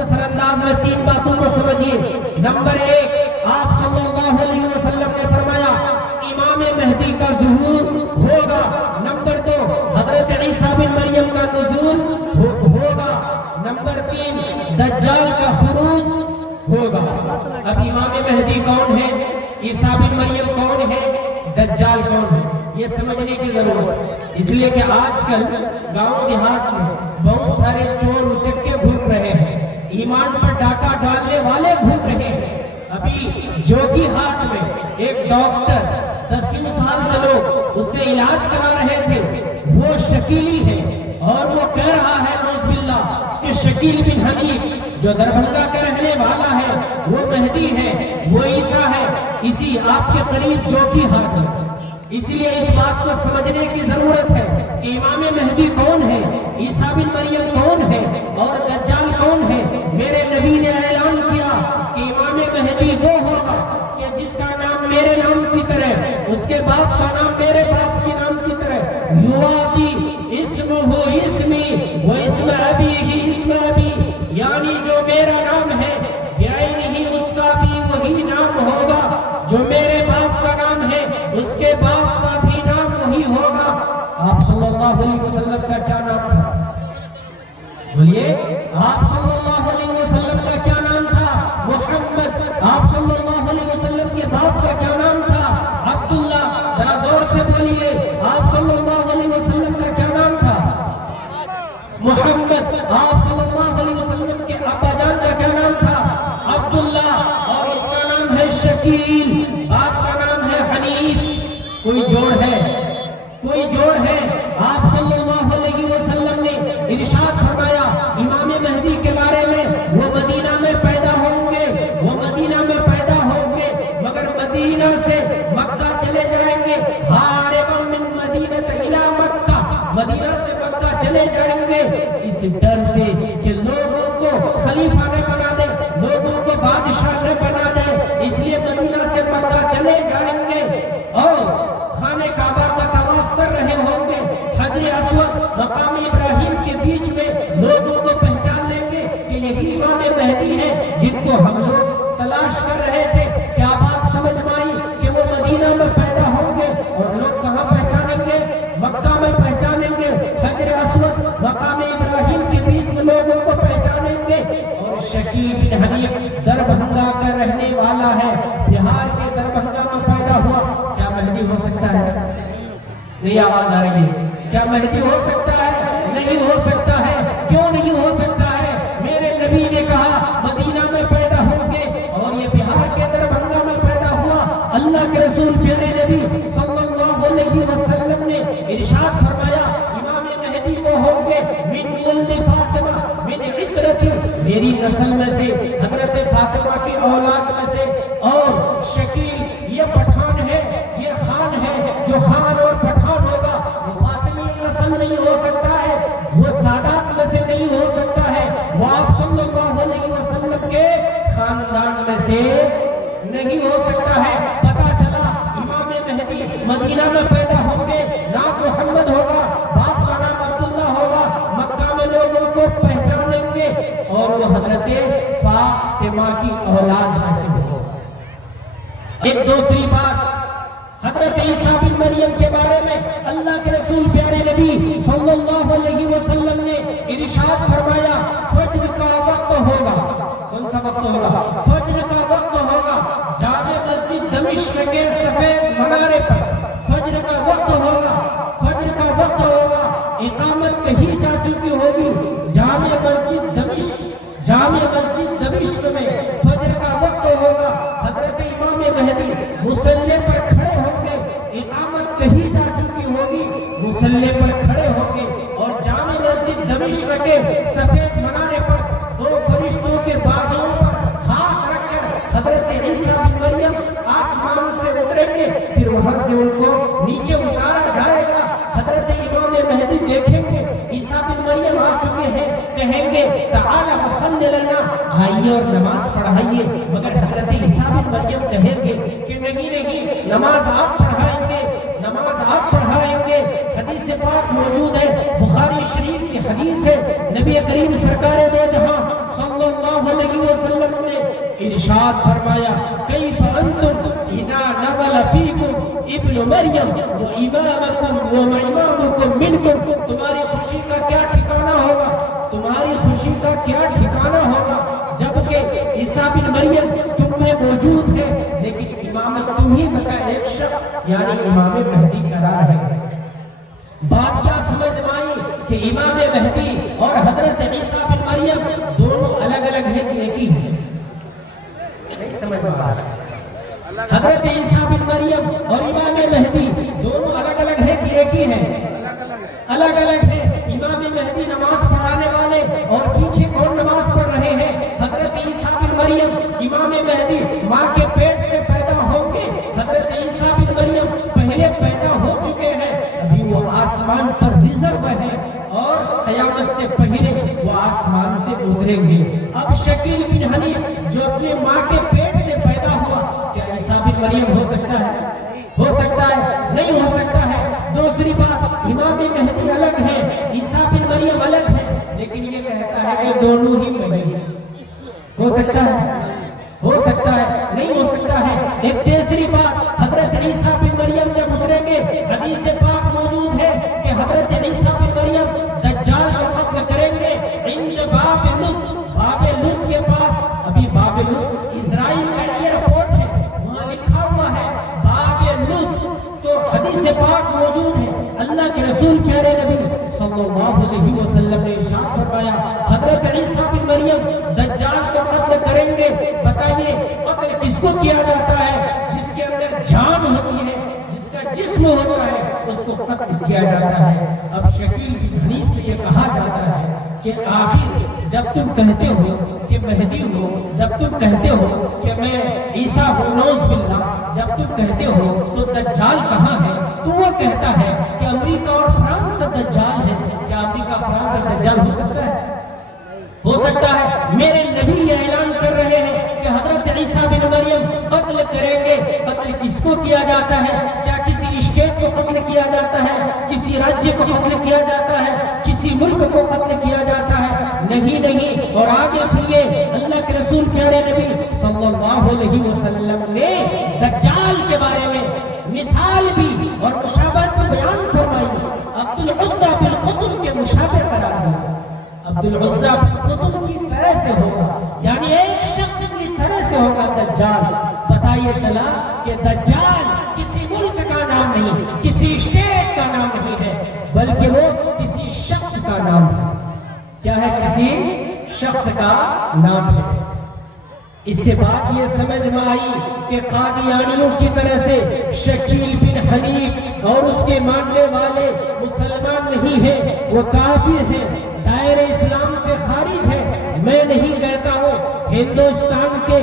مختصر انداز میں 3 باتوں کو سمجھیے۔ نمبر 1، آپ صلی اللہ علیہ وسلم نے فرمایا امام مہدی کا ظہور ہوگا۔ نمبر 2، حضرت عیسیٰ بن مریم کا نزول ہوگا۔ نمبر 3، دجال کا خروج ہوگا۔ اب امام مہدی کون ہے، عیسیٰ بن مریم کون ہے، دجال کون ہے، یہ سمجھنے کی ضرورت ہے۔ اس لیے کہ آج کل گاؤں دیہات میں بہت سارے چور اچکے گھوم رہے ہیں، ایمان پر ڈاکہ ڈالنے والے گھوم رہے ہیں۔ ابھی جوگی ہاتھ میں ایک ڈاکٹر 10 سال سے لوگ اس سے علاج کرا رہے تھے، وہ شکیلی ہے اور وہ کہہ رہا ہے نعوذ باللہ کہ شکیل بن حنیف جو دربھنگہ کا رہنے والا ہے وہ مہدی ہے، وہ عیسیٰ ہے، اسی آپ کے قریب جوگی ہاتھ ہے۔ اس لیے اس بات کو سمجھنے کی ضرورت ہے کہ امام مہدی کون ہے، عیسیٰ بن مریم کون ہے اور دجال کون ہے۔ میرے نبی نے اعلان کیا کہ امام مہدی وہ ہوگا کہ جس کا نام میرے نام کی طرح، اس کے باپ کا نام میرے باپ کے نام کی طرح، یواتی اسمہ اسمی و اسم ابی ہی اسم ابی، یعنی جو میرا نام ہے بعینہ ہی اس کا بھی وہی نام ہوگا، جو میرے باپ کا نام ہے اس کے باپ کا بھی نام وہی ہوگا۔ آپ صلی اللہ علیہ وسلم کا کیا نام تھا؟ بولیے، آپ صلی اللہ علیہ وسلم کا کیا نام تھا؟ محمد۔ آپ صلی اللہ علیہ وسلم کے باپ کا کیا نام تھا؟ عبداللہ۔ ذرا زور سے بولیے، آپ صلی اللہ علیہ وسلم کا کیا نام تھا؟ محمد۔ آپ صلی اللہ علیہ وسلم کے ابا جان کا کیا نام تھا؟ عبداللہ، اور اس کا نام ہے شکیل، باپ کا نام ہے حنیف۔ کوئی جوڑ ہے؟ کوئی جوڑ ہے؟ آپ صلی اللہ علیہ وسلم نے ارشاد فرمایا امام مہدی کے بارے میں، وہ مدینہ میں پیدا ہوں گے، وہ مدینہ میں پیدا ہوں گے، مگر مدینہ سے مکہ چلے جائیں گے، ہاربا من مدینہ الی مکہ، مدینہ سے مکہ چلے جائیں گے اس ڈر سے کہ لوگوں کو خلیفہ نہ بنا دے، لوگوں کو بادشاہ نہ بنا دے، اس لیے مدینہ سے مکہ چلے جائیں گے اور خانہ کعبہ کا طواف کر رہے ہوں گے، حجر اسود مقام ابراہیم کے بیچ میں لوگوں کو پہچان لیں گے کہ یہی امام مہدی ہے جن کو ہم لوگ تلاش کر رہے تھے۔ کیا بات سمجھ میں آئی کہ وہ مدینہ میں پیدا ہوں گے اور لوگ کہاں پہچانیں گے؟ مکہ میں پہچانیں گے، حجر اسود مقام ابراہیم کے بیچ میں لوگوں کو پہچانیں گے۔ اور شکیل بن حنیف دربھنگہ کا رہنے والا ہے، بہار کے دربھنگہ میں پیدا ہوا۔ کیا مہدی ہو سکتا ہے؟ نہیں آواز آ رہی ہے؟ کیا مہدی ہو سکتا ہے؟ نہیں ہو سکتا ہے۔ کیوں نہیں ہو سکتا ہے؟ میرے نبی نے کہا مدینہ میں پیدا ہوں گے اور یہ بہار کے دربھنگہ میں پیدا ہوا۔ اللہ کے رسول پیارے نبی صلی اللہ علیہ وسلم نے ارشاد فرمایا امام مہدی وہ ہوں گے من ولد فاطمہ من عطرتی، میری نسل میں سے، حضرت فاطمہ کی اولاد میں سے۔ اور شکیل یہ پٹھان ہے، یہ خان ہے، جو خان اور پٹھان ہوگا وہ فاطمی نسل نہیں ہو سکتا ہے، وہ سادات میں سے نہیں ہو سکتا ہے، وہ آپ صلی اللہ علیہ وسلم کے خاندان میں سے نہیں ہو سکتا ہے۔ پتا چلا امام مہدی مدینہ میں پیدا ہوں گے، نام محمد ہوگا، باپ کا نام عبداللہ ہوگا، مکہ میں لوگوں کو پہچانیں گے اور وہ حضرت فاطمہ کی اولاد میں سے ہوگا۔ ایک دوسری بات، حضرت عیسیٰ بن مریم کے بارے میں اللہ کے رسول پیارے نبی صلی اللہ علیہ وسلم نے ارشاد فرمایا فجر کا وقت ہوگا۔ کون سا وقت ہوگا؟ فجر کا وقت ہوگا، جامع مسجد دمشق کے سفید منارے پر فجر کا وقت ہوگا، فجر کا وقت ہوگا، اقامت کہی جا چکی ہوگی جامع مسجد دمشق، جامع مسجد دمشق میں فجر کا وقت ہوگا، حضرت امام مہدی مصلی پر کھڑے ہوں گے، اقامت کہی جا چکی ہوگی، مصلی پر کھڑے ہوں گے اور جامع مسجد دمشق کے سفید منارے پر 2 فرشتوں کے بازوں پر ہاتھ رکھ کر حضرت عیسیٰ بن مریم آسمان سے اتریں گے، پھر وہاں سے ان کو نیچے اتارا جائے گا۔ حضرت امام مہدی دیکھیں گے عیسیٰ بن مریم آ چکے ہیں، کہیں گے تعالی وصلی لنا، آئیے اور نماز پڑھائیے، مگر حضرت عیسیٰ بن مریم کہیں گے کہ نہیں، نماز آپ پڑھائیں گے، نماز آپ پڑھائیں گے۔ حدیث پاک موجود ہے، بخاری شریف کی حدیث ہے، نبی کریم سرکار دو جہاں صلی اللہ ارشاد فرمایا کیف انتم اذا نزل فیکم ابن مریم و امامکم و امامکم منکم، تمہاری خوشی کا کیا ٹھکانہ ہوگا، تمہاری خوشی کا کیا ٹھکانہ ہوگا جبکہ عیسیٰ بن مریم تم میں موجود ہے لیکن امامت تمہیں کا ایک شخص یعنی امام مہدی قرار ہے۔ بات کیا سمجھ میں آئی کہ امام مہدی اور حضرت عیسیٰ بن مریم دونوں الگ الگ ہیں کہ ایک ہی ہیں؟ نہیں سمجھ میں آ رہا۔ حضرت عیسیٰ بن مریم اور امام مہدی دونوں الگ الگ ہیں کہ ایک ہی ہیں؟ الگ الگ ہیں۔ امام مہدی نماز پڑھانے والے اور پیچھے کون نماز پڑھ رہے ہیں؟ حضرت عیسیٰ بن مریم۔ امام مہدی ماں کے پیٹ سے پیدا ہوں گے، حضرت عیسیٰ بن مریم پہلے پیدا ہو چکے ہیں، ابھی وہ آسمان پر ریزرو ہیں اور قیامت سے پہلے وہ آسمان سے اتریں گے۔ اب شکیل بن حنیف جو اپنے ماں کے پیٹ سے پیدا ہوا، کیا عیسیٰ بن مریم ہو سکتا ہے؟ ہو سکتا ہے؟ نہیں ہو سکتا ہے۔ دوسری بات، امام مہدی الگ ہے، عیسیٰ بن مریم الگ ہے، لیکن یہ کہتا ہے کہ دونوں ہی مہدی ہیں۔ ہو سکتا ہے؟ ہو سکتا ہے؟ نہیں ہو سکتا ہے۔ ایک تیسری بات، حضرت عیسیٰ بن مریم جب اتریں گے، حدیث پاک موجود ہے کہ حضرت عیسیٰ بن مریم دجال کو قتل کریں گے عند باب لد، باب لد کے پاس۔ ابھی باب لد اسرائیل کا ایئرپورٹ ہے، وہاں لکھا ہوا ہے باب لد، تو حدیث پاک موجود ہے۔ اللہ کے رسول پیارے نبی صلی اللہ علیہ وسلم نے ارشاد فرمایا حضرت عیسیٰ بن مریم دجال کو قتل کریں گے۔ بتائیے قتل کس کو کیا جاتا ہے؟ جس کے اندر جان ہوتی ہے، جس کا جسم ہوتا ہے، اس کو قتل کیا جاتا ہے۔ اب شکیل بن حنیف سے یہ کہا جاتا ہے کہ آخر جب تم کہتے ہو کہ مہدی ہو، جب تم کہتے ہو کہ میں عیسیٰ ہوں نعوذ باللہ، جب تم کہتے ہو تو دجال کہاں ہے؟ تو وہ کہتا ہے کہ امریکہ اور فرانس سے دجال ہے۔ کیا امریکہ فرانس سے دجال ہو سکتا ہے؟ ہو سکتا ہے۔ میرے نبی یہ اعلان کر رہے ہیں کہ حضرت عیسیٰ بن مریم قتل کریں گے۔ قتل کس کو کیا جاتا ہے؟ کیا کسی اسٹیٹ کو قتل کیا جاتا ہے؟ کسی راجیہ کو قتل کیا جاتا ہے؟ کسی ملک کو قتل کیا جاتا ہے؟ نہیں نہیں۔ اور آگے سنیے، اللہ کے رسول پیارے نبی صلی اللہ علیہ وسلم نے دجال کے بارے میں مثال بھی اور مشابہت بھی بیان فرمائی۔ عبد العزیٰ بن قطب کے مشابہ قرار دیا۔ عبد العزیٰ بن قطب کی طرح سے ہوگا، یعنی ایک شخص کی طرح سے ہوگا دجال۔ پتہ یہ چلا کہ دجال کسی ملک کا نام نہیں، کسی اسٹیٹ کا نام نہیں ہے، بلکہ وہ کسی شخص کا نام ہے۔ کیا ہے؟ کسی شخص کا نام ہے۔ اس سے بات یہ سمجھ میں آئی کہ قادیانیوں کی طرح سے شکیل بن حنیف اور اس کے ماننے والے مسلمان نہیں ہیں، وہ کافر ہیں، دائرہ اسلام سے خارج ہیں۔ میں نہیں کہتا ہوں، ہندوستان کے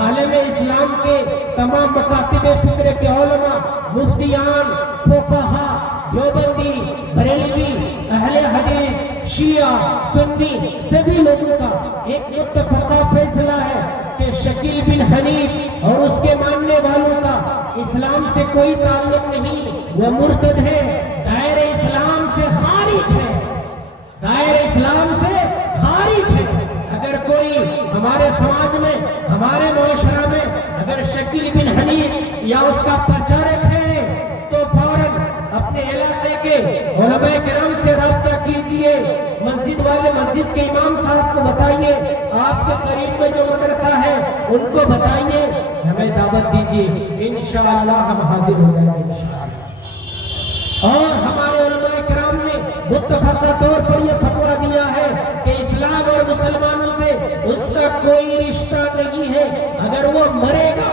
عالم اسلام کے تمام مکاتب فکر کے علماء، مفتیان، فقہا، دیوبندی، بریلوی، اہل حدیث، شیعہ، سنی، سبھی لوگوں کا ایک متفقہ فیصلہ ہے کہ شکیل بن حنیف اور اس کے ماننے والوں کا اسلام سے کوئی تعلق نہیں، وہ مرتد ہے، دائرہ اسلام سے خارج ہے، دائرہ اسلام سے خارج ہے۔ اگر کوئی ہمارے سماج میں، ہمارے معاشرہ میں اگر شکیل بن حنیف یا اس کا پرچارک ہے تو فوراً اپنے علاقے کے علماء کرام سے رابطہ کیجئے، مسجد والے مسجد کے امام صاحب کو بتائیے، آپ کے قریب میں جو مدرسہ ہے ان کو بتائیے، ہمیں دعوت دیجئے، انشاءاللہ ہم حاضر ہو جائیں گے انشاءاللہ۔ اور ہمارے علماء کرام نے متفقہ طور پر یہ فتویٰ دیا ہے کہ اسلام اور مسلمانوں سے اس کا کوئی رشتہ نہیں ہے۔ اگر وہ مرے گا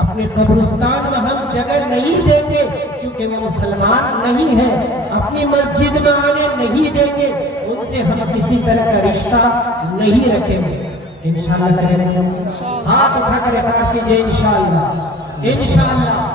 اپنے قبرستان میں ہم جگہ نہیں دیں گے کیونکہ وہ مسلمان نہیں ہے، اپنی مسجد میں آنے نہیں دیں گے، ان سے ہم کسی طرح کا رشتہ نہیں رکھیں گے۔ انشاءاللہ کریں گے، ہاتھ اٹھا کر اقرار کیجئے انشاءاللہ، انشاءاللہ۔